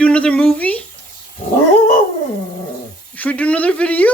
do another movie? Should we do another video?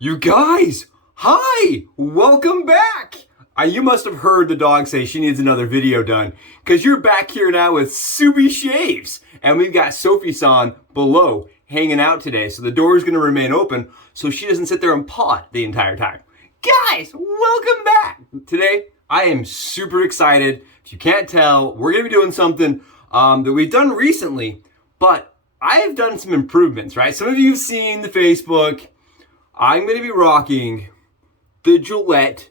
You guys, hi! Welcome back! You must have heard the dog say she needs another video done, because you're back here now with Soupy Shaves, and we've got SOPHIE-SAN below hanging out today, so the door is going to remain open so she doesn't sit there and paw the entire time. Guys, welcome back! Today, I am super excited. If you can't tell, we're going to be doing something that we've done recently, but I have done some improvements, right? Some of you have seen the Facebook. I'm going to be rocking the Gillette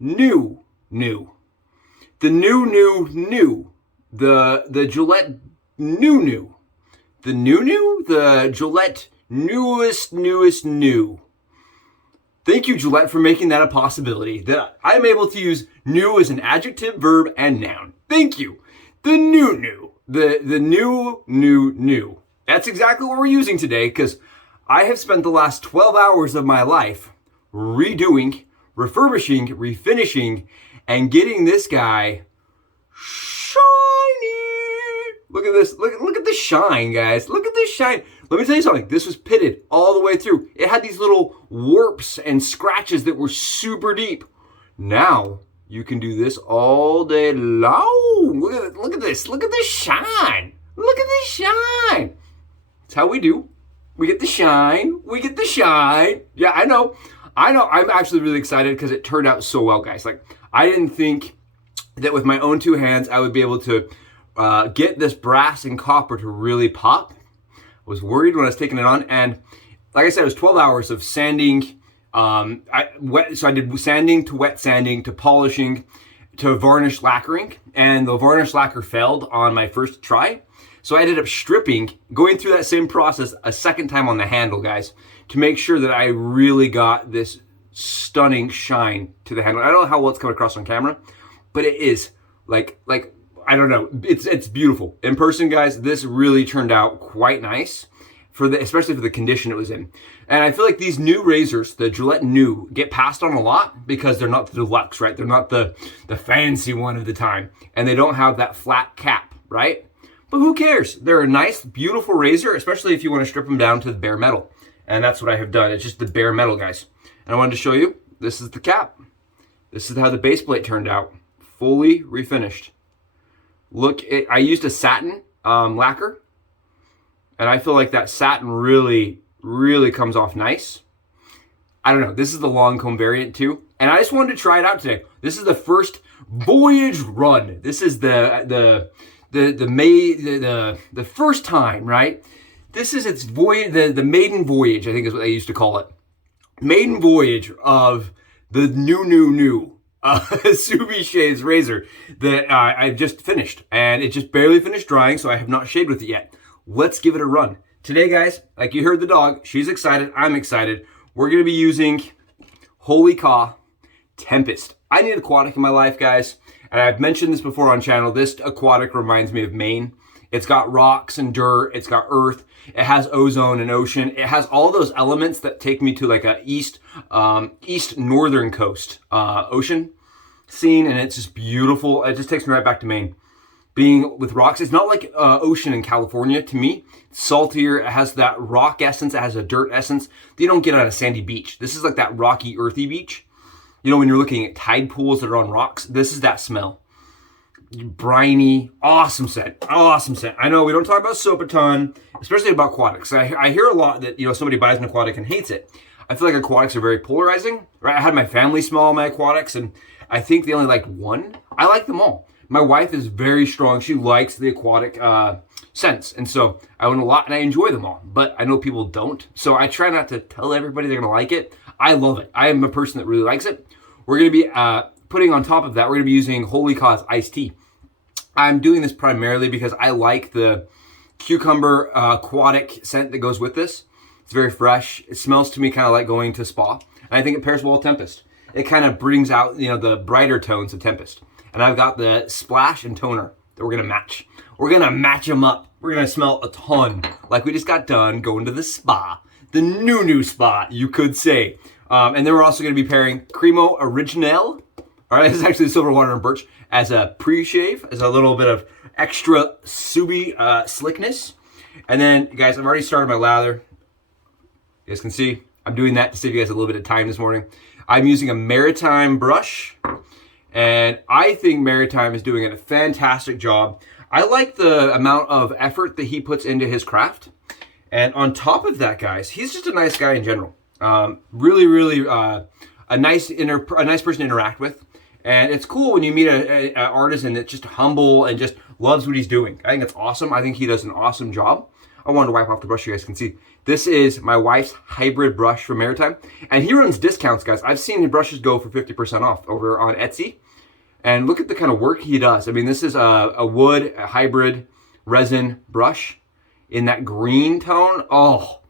the Gillette the Gillette newest new. Thank you, Gillette, for making that a possibility, that I'm able to use new as an adjective, verb, and noun. Thank you. The new. That's exactly what we're using today, because I have spent the last 12 hours of my life redoing, refurbishing, refinishing, and getting this guy shiny. Look at this. Look at the shine, guys. Look at this shine. Let me tell you something. This was pitted all the way through. It had these little warps and scratches that were super deep. Now you can do this all day long. Look at this. Look at this shine. Look at this shine. That's how we do. We get the shine. We get the shine. Yeah, I know. I'm actually really excited because it turned out so well, guys. Like, I didn't think that with my own two hands I would be able to get this brass and copper to really pop. I was worried when I was taking it on, and like I said, it was 12 hours of sanding. So I did sanding to wet sanding to polishing to varnish lacquering, and the varnish lacquer failed on my first try. So I ended up stripping, going through that same process a second time on the handle, guys, to make sure that I really got this stunning shine to the handle. I don't know how well it's coming across on camera, but it is like I don't know. It's beautiful. In person, guys, this really turned out quite nice, especially for the condition it was in. And I feel like these new razors, the Gillette New, get passed on a lot because they're not the deluxe, right? They're not the fancy one of the time. And they don't have that flat cap, right? But who cares? They're a nice, beautiful razor, especially if you want to strip them down to the bare metal. And that's what I have done. It's just the bare metal, guys. And I wanted to show you, this is the cap. This is how the base plate turned out. Fully refinished. Look, I used a satin lacquer, and I feel like that satin really comes off nice. I don't know. This is the long comb variant too, and I just wanted to try it out today. This is the first voyage run. This is the first time, right? This is its voyage, the maiden voyage, I think is what they used to call it. Maiden voyage of the new. Souphy Shaves razor that I've just finished, and it just barely finished drying, so I have not shaved with it yet. Let's give it a run. Today, guys, like you heard the dog, she's excited, I'm excited. We're going to be using WHOLLY KAW Tempest. I need aquatic in my life, guys, and I've mentioned this before on channel. This aquatic reminds me of Maine. It's got rocks and dirt, it's got earth, it has ozone and ocean. It has all those elements that take me to like a east northern coast ocean scene, and it's just beautiful. It just takes me right back to Maine. Being with rocks, it's not like ocean in California to me. It's saltier, it has that rock essence, it has a dirt essence that you don't get on a sandy beach. This is like that rocky, earthy beach. You know, when you're looking at tide pools that are on rocks, this is that smell. Briny, awesome scent. I know we don't talk about soap a ton, especially about aquatics. I hear a lot that, you know, somebody buys an aquatic and hates it. I feel like aquatics are very polarizing, right? I had my family smell my aquatics, and I think they only liked one. I like them all. My wife is very strong. She likes the aquatic scents, and so I own a lot, and I enjoy them all. But I know people don't, so I try not to tell everybody they're gonna like it. I love it. I am a person that really likes it. We're gonna be putting on top of that, we're going to be using WHOLLY KAW's iced tea. I'm doing this primarily because I like the cucumber aquatic scent that goes with this. It's very fresh. It smells to me kind of like going to spa. And I think it pairs well with Tempest. It kind of brings out, you know, the brighter tones of Tempest. And I've got the splash and toner that we're going to match. We're going to match them up. We're going to smell a ton like we just got done going to the spa. The new spa, you could say. And then we're also going to be pairing Cremo Original All right, this is actually Silverwater and Birch as a pre-shave, as a little bit of extra Subi slickness. And then, guys, I've already started my lather. You guys can see I'm doing that to save you guys a little bit of time this morning. I'm using a Mairitime brush, and I think Mairitime is doing a fantastic job. I like the amount of effort that he puts into his craft. And on top of that, guys, he's just a nice guy in general. Really, a nice person to interact with. And it's cool when you meet an artisan that's just humble and just loves what he's doing. I think that's awesome. I think he does an awesome job. I wanted to wipe off the brush, you guys can see. This is my wife's hybrid brush from Mairitime. And he runs discounts, guys. I've seen the brushes go for 50% off over on Etsy. And look at the kind of work he does. I mean, this is a wood, a hybrid resin brush in that green tone. Oh,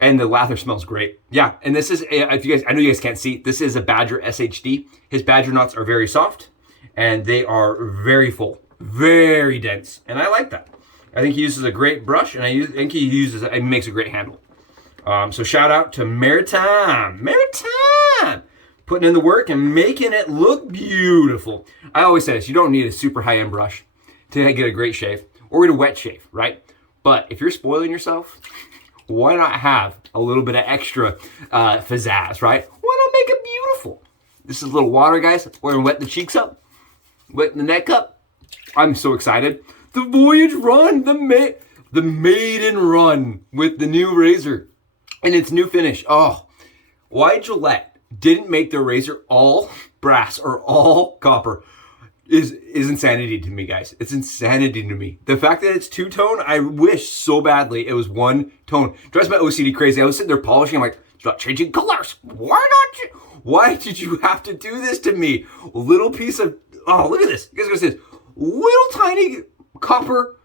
and the lather smells great. Yeah, and this is, if you guys, I know you guys can't see, this is a Badger SHD. His Badger knots are very soft, and they are very full, very dense, and I like that. I think he uses a great brush, and I think he makes a great handle. So shout out to Mairitime. Mairitime! Putting in the work and making it look beautiful. I always say this, you don't need a super high-end brush to get a great shave, or get a wet shave, right? But if you're spoiling yourself, why not have a little bit of extra pizzazz, right? Why not make it beautiful? This is a little water, guys. We're gonna wet the cheeks up, wet the neck up. I'm so excited. The voyage run, the maiden run with the new razor and its new finish. Oh, why Gillette didn't make their razor all brass or all copper is insanity to me, guys. It's insanity to me. The fact that it's two-tone, I wish so badly it was one tone. It drives my OCD crazy. I was sitting there polishing, I'm like, stop changing colors. Why did you have to do this to me? A little piece of, oh, look at this. You guys are gonna see this. Little tiny copper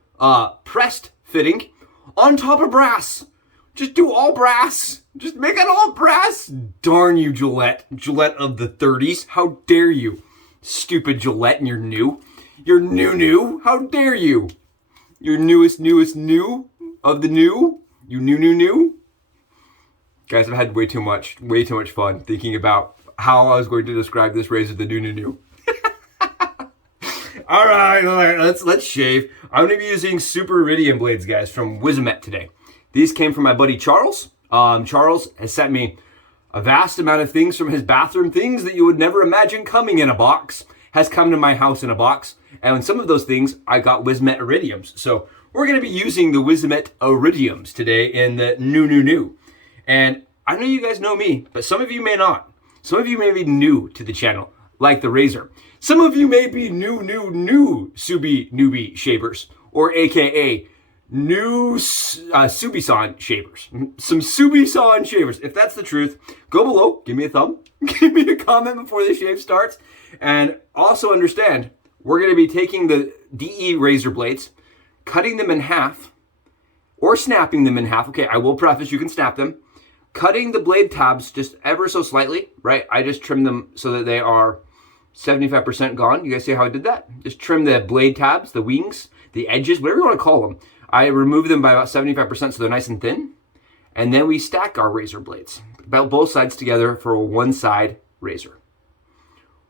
pressed fitting on top of brass. Just do all brass. Just make it all brass. Darn you, Gillette. Gillette of the 30s. How dare you? Stupid Gillette and your new. Your new. How dare you? Your newest new of the new. You new. Guys, I've had way too much fun thinking about how I was going to describe this razor, the new. All right, let's shave. I'm going to be using Super Iridium blades, guys, from Wizamet today. These came from my buddy Charles. Charles has sent me a vast amount of things from his bathroom, things that you would never imagine coming in a box, has come to my house in a box. And some of those things, I got Wizamet Iridiums. So we're going to be using the Wizamet Iridiums today in the new. And I know you guys know me, but some of you may not. Some of you may be new to the channel, like the razor. Some of you may be new Subi newbie shavers, or AKA new SOPHIE-SAN shavers. Some SOPHIE-SAN shavers. If that's the truth, go below, give me a thumb, give me a comment before the shave starts. And also understand, we're going to be taking the DE razor blades, cutting them in half, or snapping them in half. Okay, I will preface, you can snap them. Cutting the blade tabs just ever so slightly, right? I just trim them so that they are 75% gone. You guys see how I did that? Just trim the blade tabs, the wings, the edges, whatever you want to call them. I remove them by about 75% so they're nice and thin. And then we stack our razor blades, about both sides together for a one-side razor.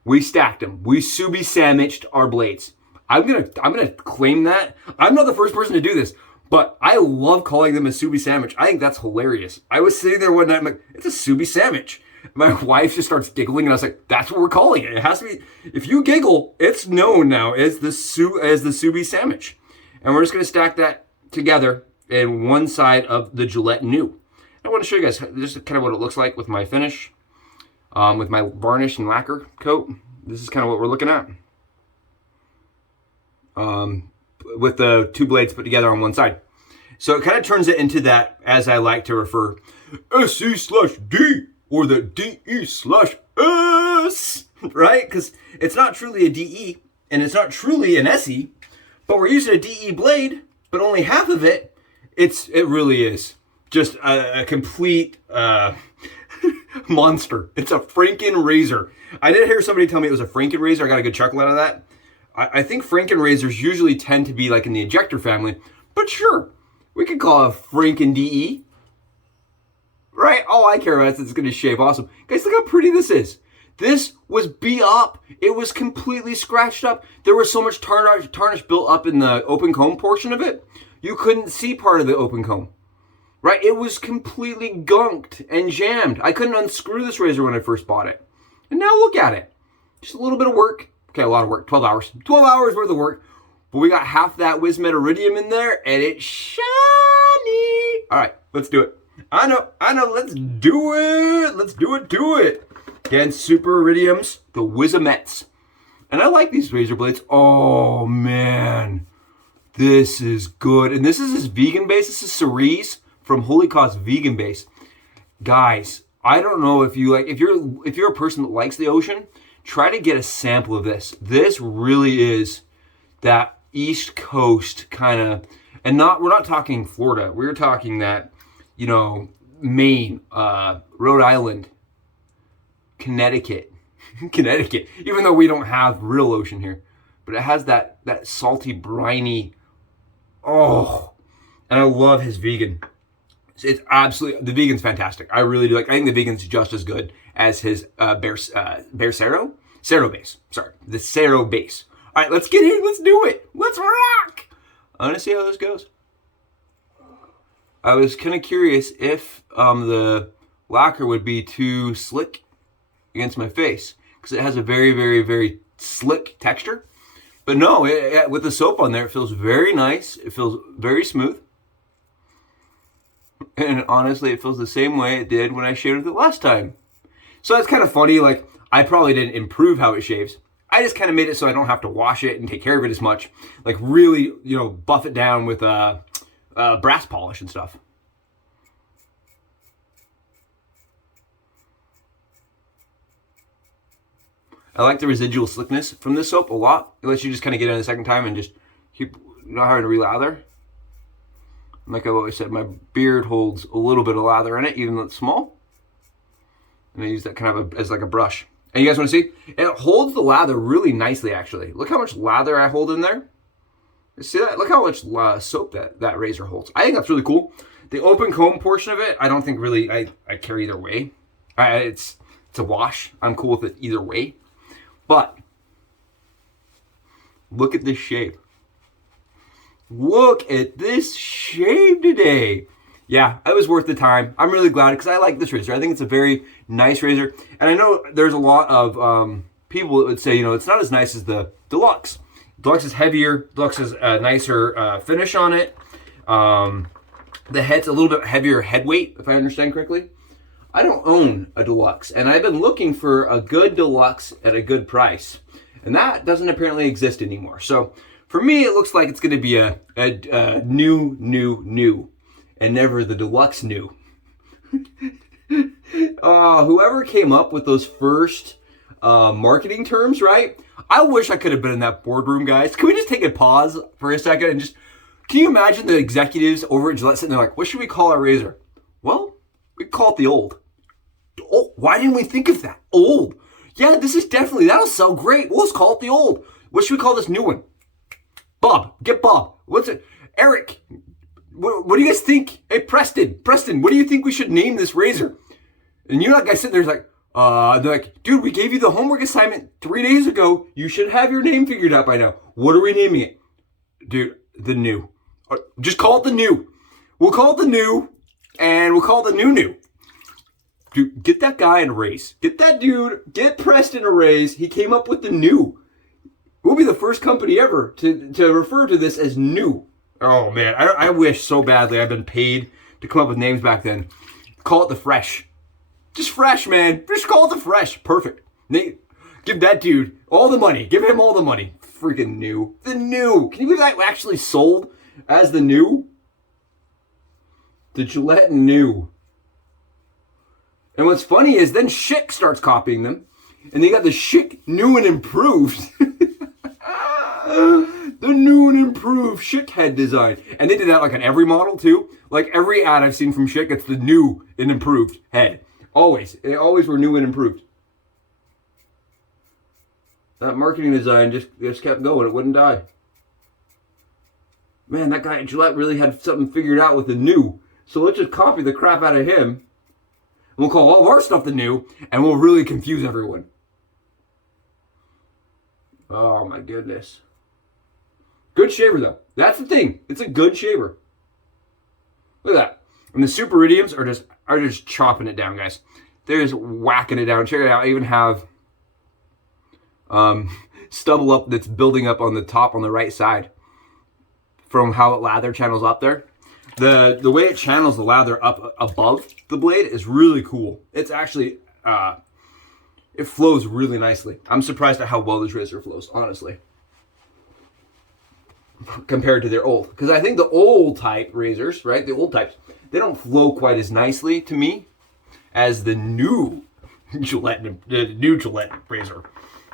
We stacked them. We Subi sandwiched our blades. I'm gonna claim that. I'm not the first person to do this, but I love calling them a Subi sandwich. I think that's hilarious. I was sitting there one night, I'm like, it's a Subi sandwich. My wife just starts giggling, and I was like, that's what we're calling it. It has to be, if you giggle, it's known now as the Subi sandwich. And we're just gonna stack that together in one side of the Gillette New. I want to show you guys just kind of what it looks like with my finish, with my varnish and lacquer coat. This is kind of what we're looking at. With the two blades put together on one side. So it kind of turns it into that, as I like to refer, SE/D or the DE/S, right? Because it's not truly a DE and it's not truly an SE, but we're using a DE blade, but only half of it. It really is just a complete monster. It's a Franken razor. I did hear somebody tell me it was a Franken razor. I got a good chuckle out of that. I think Franken razors usually tend to be like in the ejector family, but sure, we could call it a Franken DE, right? All I care about is it's going to shave awesome. Guys, look how pretty this is. This was beat up. It was completely scratched up. There was so much tarnish built up in the open comb portion of it, you couldn't see part of the open comb. Right? It was completely gunked and jammed. I couldn't unscrew this razor when I first bought it. And now look at it. Just a little bit of work. Okay, a lot of work. 12 hours. 12 hours worth of work. But we got half that Wizamet Iridium in there, and it's shiny. All right, let's do it. I know. Let's do it. Let's do it. Again, Super Iridiums, the Wizamets. And I like these razor blades. Oh, man. This is good. And this is his vegan base. This is Cerise from Holy Cause Vegan Base. Guys, I don't know if you like, if you're a person that likes the ocean, try to get a sample of this. This really is that East Coast kind of, and we're not talking Florida. We're talking that, you know, Maine, Rhode Island, Connecticut, even though we don't have real ocean here, but it has that salty, briny, oh, and I love his vegan. It's absolutely, the vegan's fantastic. I really do like, I think the vegan's just as good as his Cero base. Sorry, the Cero base. All right, let's get in. Let's do it. Let's rock. I want to see how this goes. I was kind of curious if the lacquer would be too slick against my face, because it has a very, very, very slick texture. But no, with the soap on there, it feels very nice. It feels very smooth. And honestly, it feels the same way it did when I shaved it last time. So that's kind of funny. Like, I probably didn't improve how it shaves. I just kind of made it so I don't have to wash it and take care of it as much. Like, really, you know, buff it down with brass polish and stuff. I like the residual slickness from this soap a lot. It lets you just kind of get in a second time and just keep not having to re-lather. Like I've always said, my beard holds a little bit of lather in it, even though it's small. And I use that kind of as like a brush. And you guys want to see? It holds the lather really nicely, actually. Look how much lather I hold in there. See that? Look how much soap that razor holds. I think that's really cool. The open comb portion of it, I don't think really I care either way. It's a wash. I'm cool with it either way. But look at this shave. Look at this shave today. Yeah, it was worth the time. I'm really glad because I like this razor. I think it's a very nice razor. And I know there's a lot of people that would say, you know, it's not as nice as the Deluxe. Deluxe is heavier. Deluxe has a nicer finish on it. The head's a little bit heavier head weight, if I understand correctly. I don't own a Deluxe, and I've been looking for a good Deluxe at a good price. And that doesn't apparently exist anymore. So for me, it looks like it's going to be a new, and never the Deluxe new. Whoever came up with those first marketing terms, right? I wish I could have been in that boardroom, guys. Can we just take a pause for a second and just, can you imagine the executives over at Gillette sitting there like, what should we call our razor? Well, we call it the old. Oh, why didn't we think of that? Old. Yeah, this is definitely, that'll sell great. Well, let's call it the old. What should we call this new one? Bob. Get Bob. What's it? Eric. What do you guys think? Hey, Preston, what do you think we should name this razor? And you know, that guy sitting there's like, they're like, dude, we gave you the homework assignment 3 days ago. You should have your name figured out by now. What are we naming it? Dude, the new. Just call it the new. We'll call it the new, and we'll call it the new. Dude, get that guy in a raise. Get that dude, get Preston a raise. He came up with the new. We'll be the first company ever to refer to this as new. Oh, man, I wish so badly I'd been paid to come up with names back then. Call it the fresh. Just fresh, man. Just call it the fresh. Perfect. Give that dude all the money. Give him all the money. Freaking new. The new. Can you believe that actually sold as the new? The Gillette new. And what's funny is then Schick starts copying them. And they got the Schick new and improved. The new and improved Schick head design. And they did that like on every model too. Like every ad I've seen from Schick, it's the new and improved head. Always. They always were new and improved. That marketing design just kept going. It wouldn't die. Man, that guy at Gillette really had something figured out with the new. So let's just copy the crap out of him. And we'll call all of our stuff the new. And we'll really confuse everyone. Oh my goodness. Good shaver though. That's the thing. It's a good shaver. Look at that. And the Super Iridiums are just chopping it down, guys. They're just whacking it down. Check it out. I even have stubble up that's building up on the top on the right side from how it lather channels up there. The way it channels the lather up above the blade is really cool. It's actually it flows really nicely. I'm surprised at how well this razor flows, honestly, compared to their old. Because I think the old type razors, right, the old types, they don't flow quite as nicely to me as the new Gillette razor.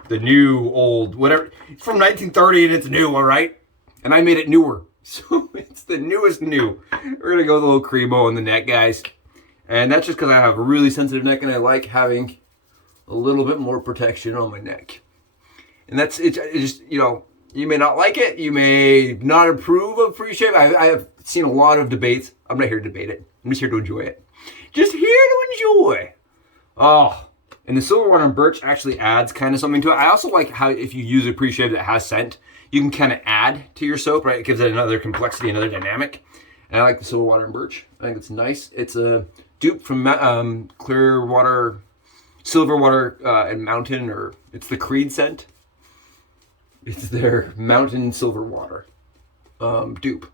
The new, old, whatever. It's from 1930 and it's new, all right? And I made it newer. So it's the newest new. We're going to go with a little Cremo on the neck, guys. And that's just because I have a really sensitive neck and I like having a little bit more protection on my neck. And that's, it's just, you know, you may not like it. You may not approve of pre-shave. I have seen a lot of debates. I'm not here to debate it. I'm just here to enjoy it. Just here to enjoy. Oh, and the Silverwater and Birch actually adds kind of something to it. I also like how if you use a pre-shave that has scent, you can kind of add to your soap, right? It gives it another complexity, another dynamic. And I like the Silverwater and Birch. I think it's nice. It's a dupe from Clearwater, Silverwater and Mountain, or it's the Creed scent. It's their Mountain Silverwater dupe.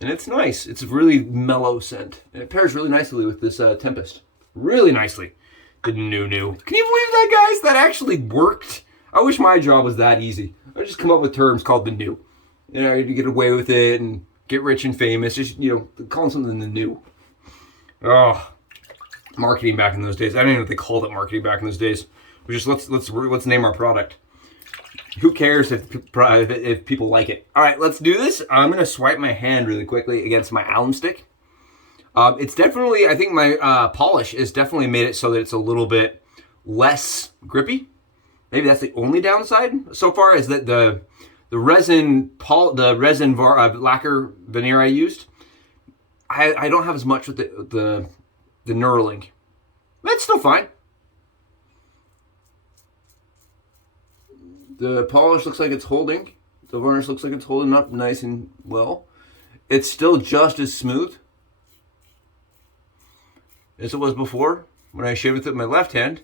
And it's nice. It's a really mellow scent. And it pairs really nicely with this Tempest. Really nicely. The new. Can you believe that, guys? That actually worked. I wish my job was that easy. I just come up with terms called the new. You know, you get away with it and get rich and famous. Just, you know, call something the new. Oh, marketing back in those days. I don't even know if they called it marketing back in those days. We just let's name our product. Who cares if people like it? All right, let's do this. I'm gonna swipe my hand really quickly against my alum stick. It's definitely, I think my polish has definitely made it so that it's a little bit less grippy. Maybe that's the only downside so far, is that the resin lacquer veneer I used, I don't have as much with the knurling. That's still fine. The polish looks like it's holding. The varnish looks like it's holding up nice and well. It's still just as smooth as it was before when I shaved with my left hand.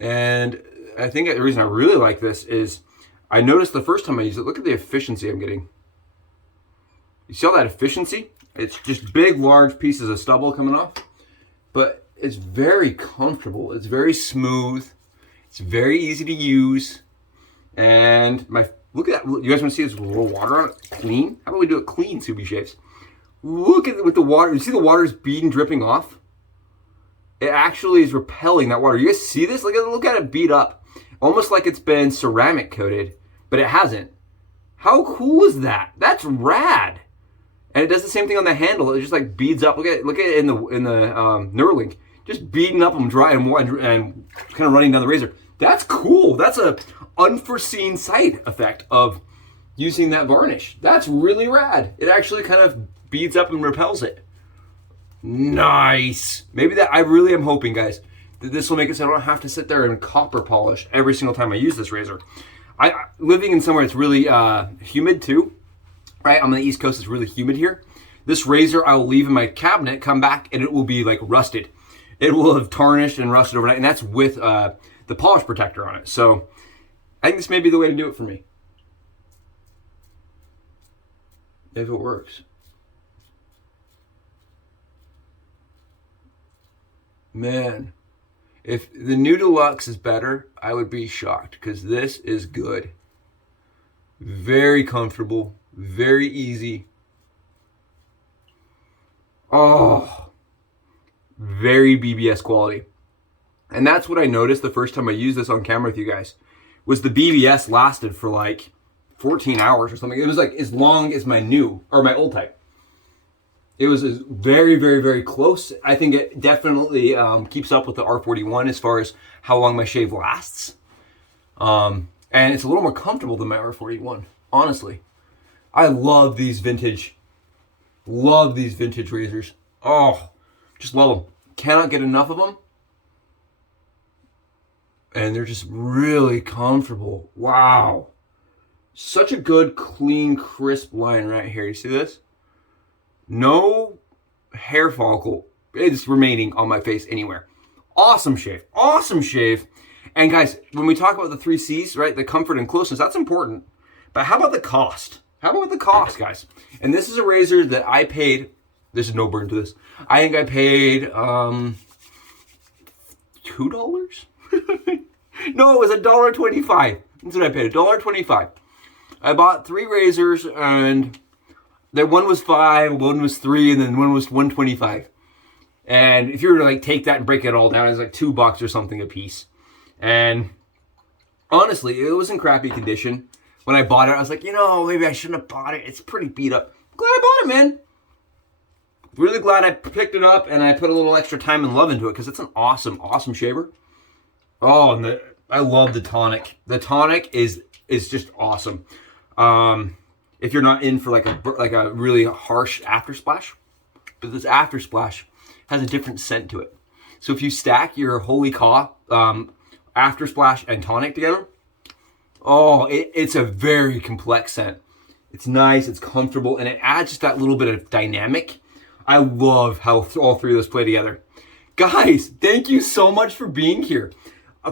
And I think the reason I really like this is I noticed the first time I used it, look at the efficiency I'm getting. You see all that efficiency? It's just big, large pieces of stubble coming off. But it's very comfortable. It's very smooth. It's very easy to use. And look at that. You guys want to see this little water on it? Clean? How about we do it clean, SOPHIE-SANs? Look at it with the water. You see the water's beading, dripping off? It actually is repelling that water. You guys see this? Look at it beat up. Almost like it's been ceramic coated, but it hasn't. How cool is that? That's rad. And it does the same thing on the handle. It just like beads up. Look at it in the knurling. Just beading up them dry and kind of running down the razor. That's cool. That's a unforeseen side effect of using that varnish. That's really rad. It actually kind of beads up and repels it. Nice. Maybe that, I really am hoping, guys, that this will make it so I don't have to sit there and copper polish every single time I use this razor. Living in somewhere that's really humid too, right? On the East Coast, it's really humid here. This razor I will leave in my cabinet, come back, and it will be like rusted. It will have tarnished and rusted overnight, and that's with the polish protector on it. So I think this may be the way to do it for me. If it works. Man, if the new Deluxe is better, I would be shocked, because this is good. Very comfortable, very easy. Oh, very BBS quality. And that's what I noticed the first time I used this on camera with you guys, was the BBS lasted for like 14 hours or something. It was like as long as my old type. It was very, very, very close. I think it definitely keeps up with the R41 as far as how long my shave lasts. And it's a little more comfortable than my R41, honestly. I love these vintage razors. Oh, just love them. Cannot get enough of them. And they're just really comfortable. Wow. Such a good, clean, crisp line right here. You see this? No hair follicle is remaining on my face anywhere. Awesome shave. Awesome shave. And guys, when we talk about the 3 C's, right? The comfort and closeness, that's important. But how about the cost? How about the cost, guys? And this is a razor that I paid. There's no burn to this. I think I paid $2? No, it was $1.25. That's what I paid, $1.25. I bought 3 razors, and one was $5, one was $3, and then one was $1.25. And if you were to like take that and break it all down, it's like $2 or something a piece. And honestly, it was in crappy condition. When I bought it, I was like, you know, maybe I shouldn't have bought it. It's pretty beat up. I'm glad I bought it, man. Really glad I picked it up and I put a little extra time and love into it because it's an awesome, awesome shaver. Oh, and I love the tonic. The tonic is just awesome. If you're not in for like a really harsh after splash, but this after splash has a different scent to it. So if you stack your WHOLLY KAW after splash and tonic together, oh, it's a very complex scent. It's nice, it's comfortable, and it adds just that little bit of dynamic. I love how all 3 of those play together. Guys, thank you so much for being here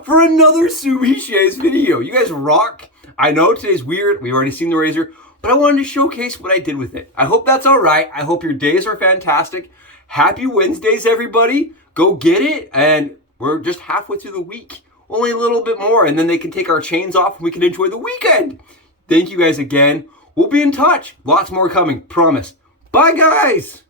for another SOPHIE-SAN video. You guys rock. I know today's weird. We've already seen the razor, but I wanted to showcase what I did with it. I hope that's all right. I hope your days are fantastic. Happy Wednesdays, everybody. Go get it, and we're just halfway through the week. Only a little bit more, and then they can take our chains off and we can enjoy the weekend. Thank you guys again. We'll be in touch. Lots more coming, promise. Bye, guys.